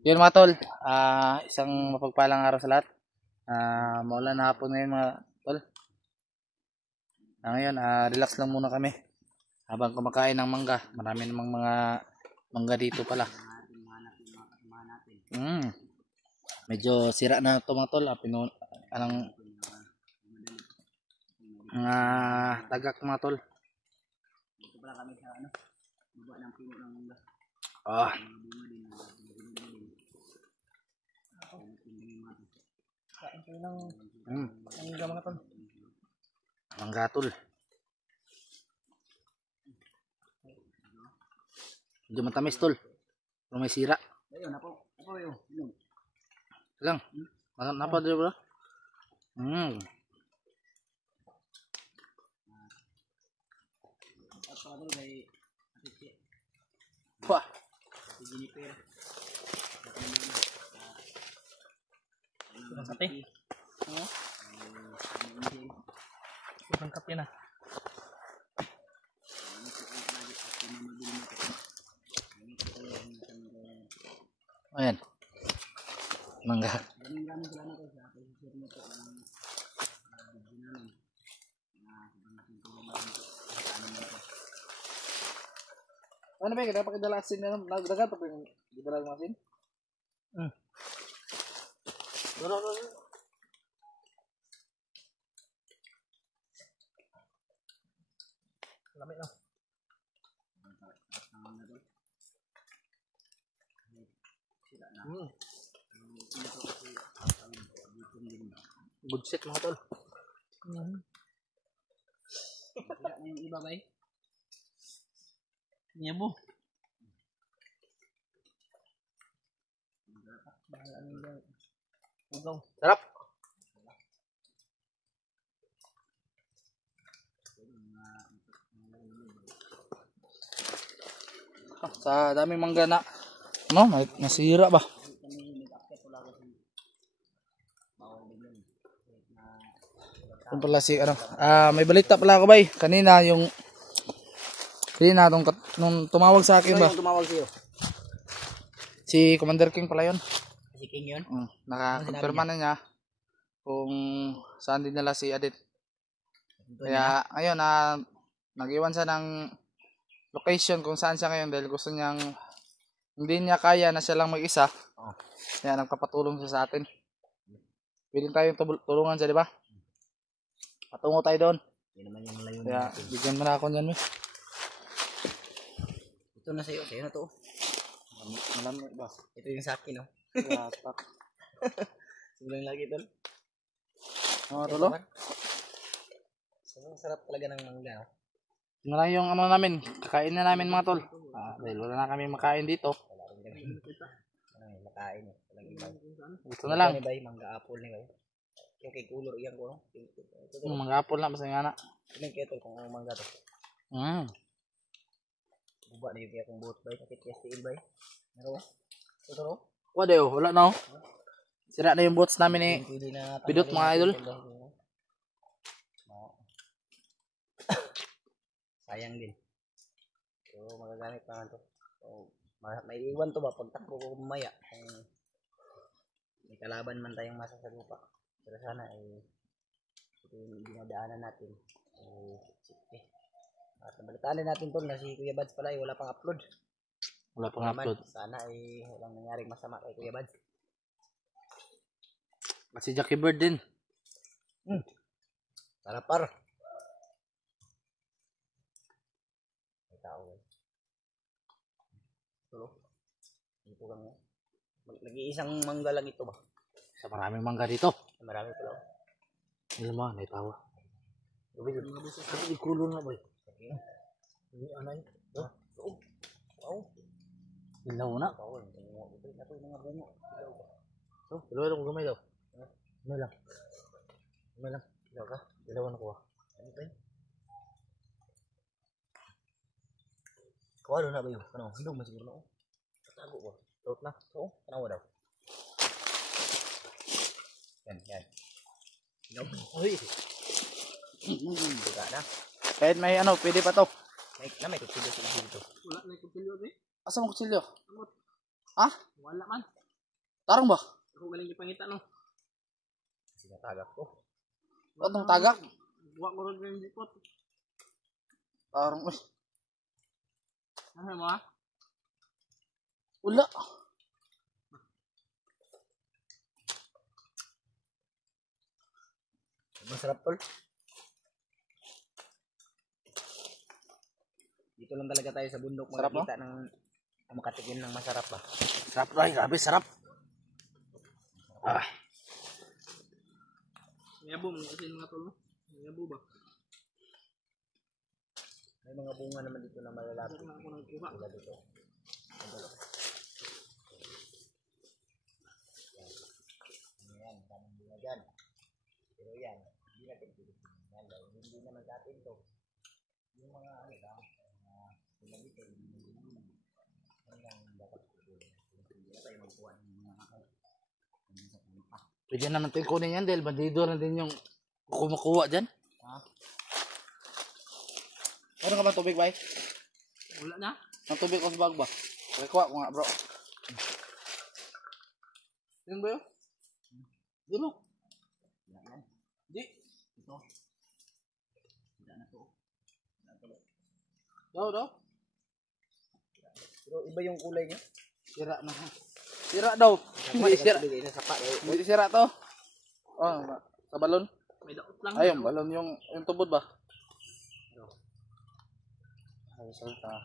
Yun mga tol, isang mapagpalang araw sa lahat. Maulan na hapon ngayon mga tol. Ngayon, relax lang muna kami habang kumakain ng mangga. Marami namang mga mangga dito pala. Medyo sira na ito mga tol. Mga tagak mga tol. Dito pala kami sa baba ng puno ng mangga. Kain kayo ng mangga mga tol. Mangga tol. Medyo matamis tol. Pero may sira. Ayun, napo yun. Lang. Napa dito bro? Wah. Sate. Ibang kape na. Ayan. Mangga. Ano ba yung napakidala asin na nagdagat pa yung gidalag ng asin? No. Lamig na. Good set mga tol. Wala na yung iba ba eh? Nyabo. Bahala nila. Ugaw. Sarap. Sa daming mangga na may nasira ba? Kung pala si may balita pala ako bay. Kanina nung tumawag sa akin ba? Tumawag sa'yo? Si Commander King pala yun. Si King yun? Nakakonfirma na niya kung saan din nila si Adit. Kaya ngayon nag-iwan siya ng location kung saan siya ngayon dahil gusto niyang hindi niya kaya na siya lang mag-isa. Kaya nagpapatulong siya sa atin. Pwede tayong tulungan siya, di ba? Patungo tayo doon. Hindi naman yung malayo kaya natin. Bigyan mo na ako niyan. Ito na sa'yo na to. Malamig ba? Ito yung sa akin, no? Yapak. Sobrang lagi tol. Tulo? Sobrang sarap talaga ng mangga, no? Yun na yung namin, kakain na namin mga tol. Dahil wala na kami makain dito. Wala rin kami. Makain eh. Gusto na lang. Mangga apple ni ba? Yung kay kulor iyan ko, no? Mga apple na, basta nga na. Tingnan kayo tol kung ang mangga to. Buba na yung kaya kong buot ba? Sakit kaya steel ba? Meron ba? Ito no? Wala na. Sira na yung boats namin eh. Bidot mga idol. Sayang din. So magagamit pa to. So may iwan to ba pag takbo ko mamaya. May kalaban man tayong masasagupa. Pero sana ito yung dinadaanan natin. Sige. At nabalitaan natin to na si Kuya Bads pala wala pang upload. Wala pang upload. Sana walang nangyaring masama kay Kuya Bads. At si Jackie Bird din. Para par. May tao eh. Ito lang yan. Nag-iisang mangga lang ito ba? Sa maraming mangga dito. Marami pala. Ilan mo, may tawa. Ikulo na ba? Ano yun? Ilaw na. Ito yung mga bungo. Dalawa ko gamay daw. Ano lang. Ilaw ka? Dalawa na ko. Ano ba yun? Kawalo na ba yun? Ano? Hindog mo siguro na. Katago ba? Laut na. Oo. Kanawa daw. Yan. Hindog. Uy. Buka na. Kahit may pwede pa to. May kutsilyo sa dito. Wala na kutsilyo ba? Asa mo kutsilyo? Ha? Wala man. Tarong ba? Ako galing ipangita no. Sinatagak ko. Atong tagak. Buwa ko rin yung jipot. Tarong eh. Ano mo ha? Wala. Masarap tol. Dito lang talaga tayo sa bundok Sarap, makikita ng makatikim ng masarap ba. Sarap rin. Grabe, sarap. Ah. Mayabo mo kasi mga tol. Mayabo ba? May mga bunga naman dito na malalapit. Ako ako nagkuha. Wala dito. Yan, daming bunga dyan. Pero yan, hindi natin pilitin yan. Hindi naman sa atin to. Yung mga ano lang, pinamito, hanggang dapat hindi na tayo magkuha ng mga Pwede naman tayo kunin yan dahil bandido na din yung kumukuha dyan. Ha? Meron ka ba tubig, bay? Wala na. Ang tubig ko sa bag ba? Kuha ko nga, bro. Yan ba yun? Di mo? Di. Ito. Tidak na to. Daw. Pero iba yung kulay niya. Sira na. Sira daw. Hindi sira. Hindi sapa. Hindi sira to. Oh, sa balon. May daot lang. Ayun, balon yung tubod ba? Ay, salta.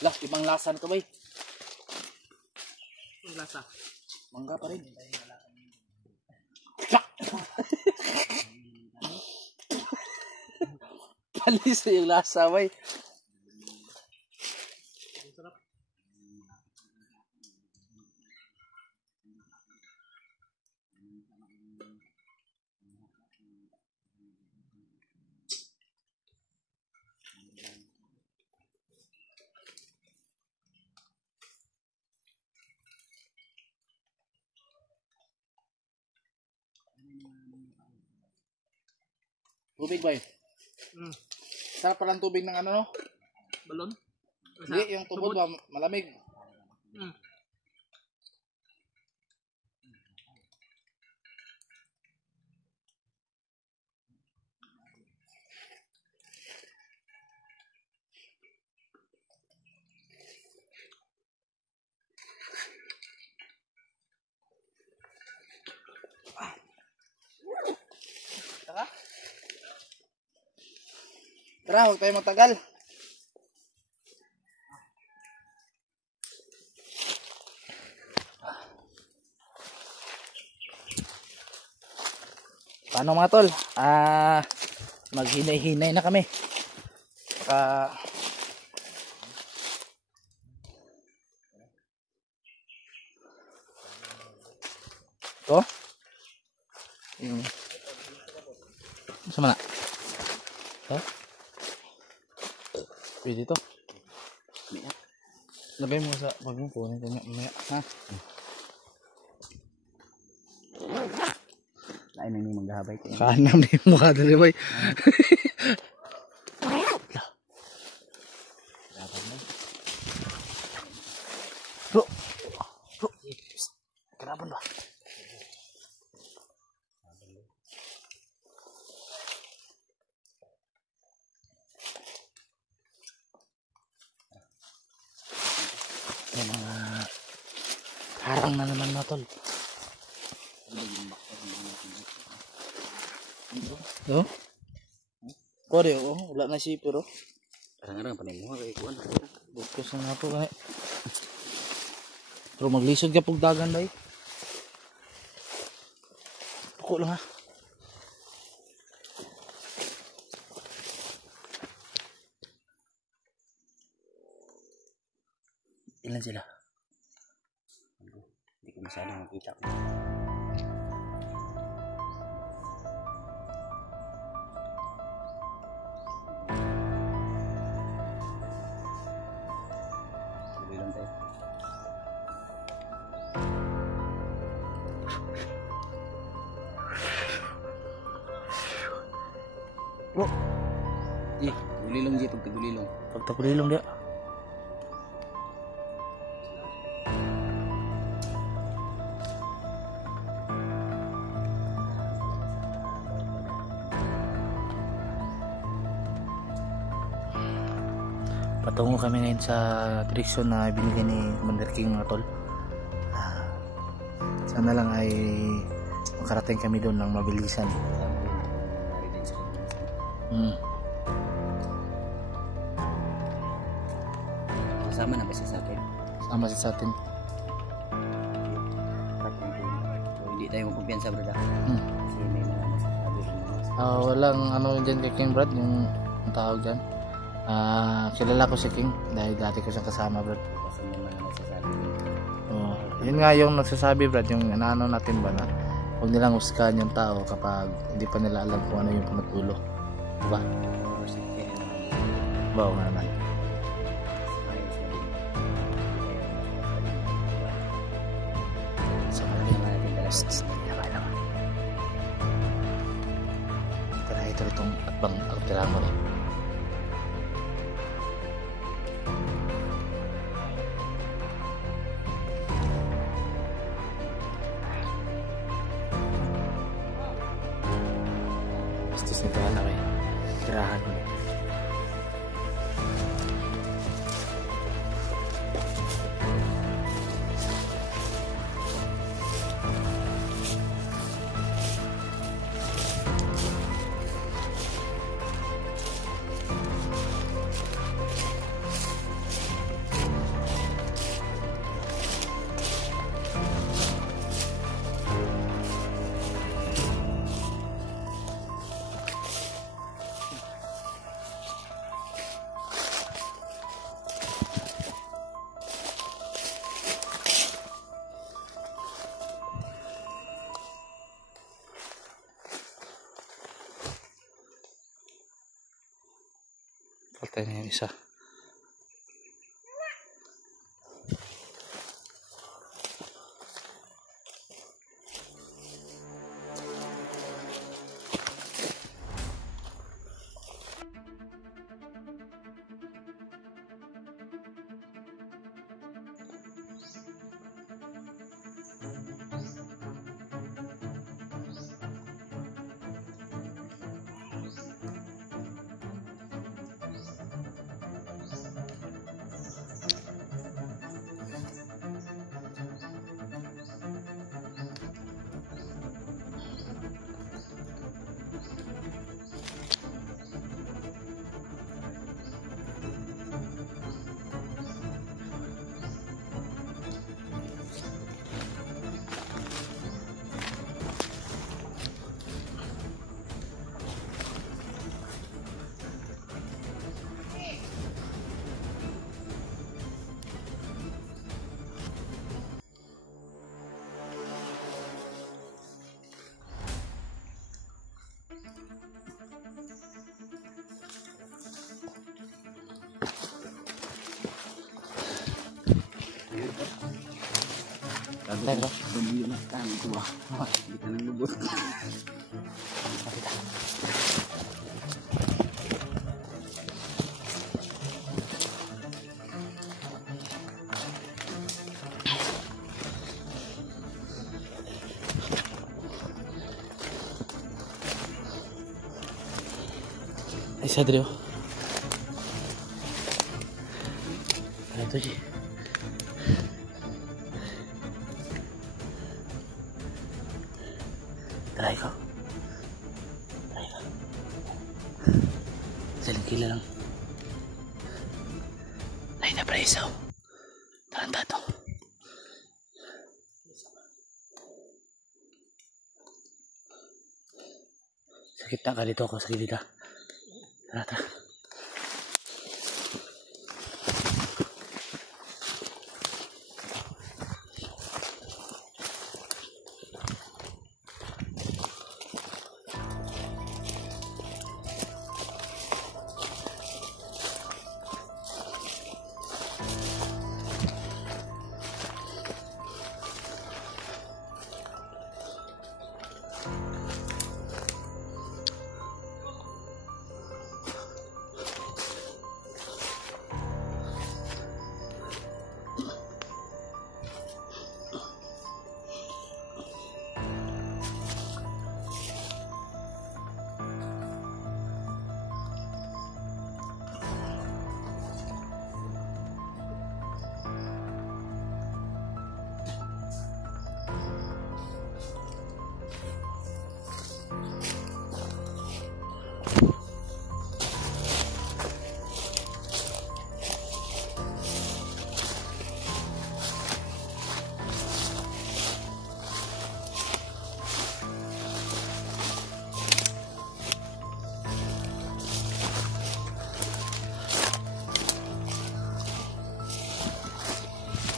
Lah, ibang lasa na to, bay. Ang lasa. Mangga pa rin. Palis na yung lasa, bay. Ang sarap. Tubig, bay. Sarap pala ang tubig ng ano, no? Balon? Hindi, yung tubod ba, malamig. Tara, huwag tayo magtagal. Paano mga tol? Maghinay-hinay na kami. Baka ito? Yung sama na? Ito? Pwede ito. Lagay mo sa pag mo po. Ha? Lain na yung maghahabay ko. Kaanam na yung mukha dali, bay. Bro. Keraban ba? May mga harang na naman na tol. No? Kore, wala na si pero. Arang-arang panay mo kay kuan. Bukos na po kani. Pero maglisod ka pug dagan bay. Puko lang ha. Ilan sila? Hindi ko masyadong makita. Tuloy lang tayo. Bro, Tagulilong di pag tagulilong. Pag tagulilong dia. Patungo kami ngayon sa direksyon na binigay ni Commander King mga tol. Sana lang ay makarating kami doon ng mabilisan. Kasama na ba siya sa atin? Sama siya sa atin. So, hindi tayo magkumpiyansa, brad. Kasi may mga masasabi rin mga Walang ano dyan kay King Brad, yung tawag dyan. Kilala ko si King dahil dati ko siyang kasama, Brad. kasi may mga masasabi rin. Yun nga yung nagsasabi, Brad, yung ano natin ba na huwag nilang husgahan yung tao kapag hindi pa nila alam kung ano yung pinagpulo. Diba? Or si Ken naman. Wow nga naman. Sa mali. Yaman naman. Tara ito itong atbang tirahan mo rin. Bastos nito anak eh. Tirahan mo rin. Patay na yung isa. Patay ba? Bumili na tayo ito ba? Hindi ka nang lubot. Ay, Sadrio. Ano ito, G? Try ko. Saling kila lang. Lain na presaw. Tarantado. Sakit na ka dito ako sa gilid ha. Tara, tara.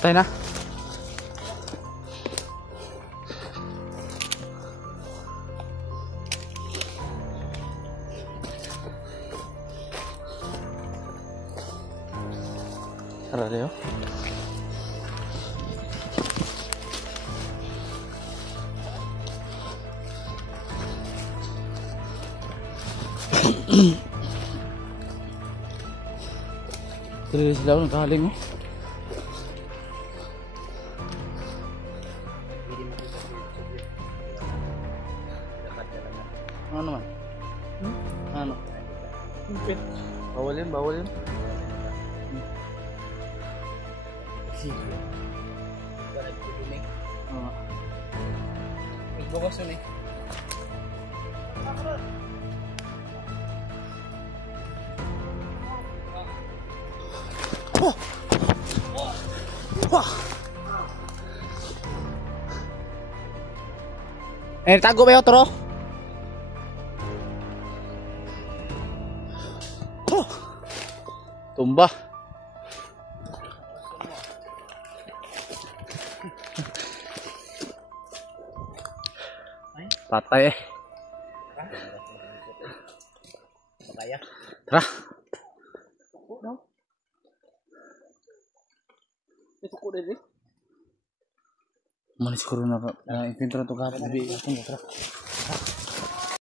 Tayo na. Tara, Leo. Tuloy sila ako nakahaling mo. Ano naman? Ano? Bawal yun, bawal yun. Nagbukas yun eh. Tago ba yung otro? Tumba. Patay eh. Papaya. Tara. Ito ko rin eh. Manis ko rin na impintro na ito kahapon. Tara.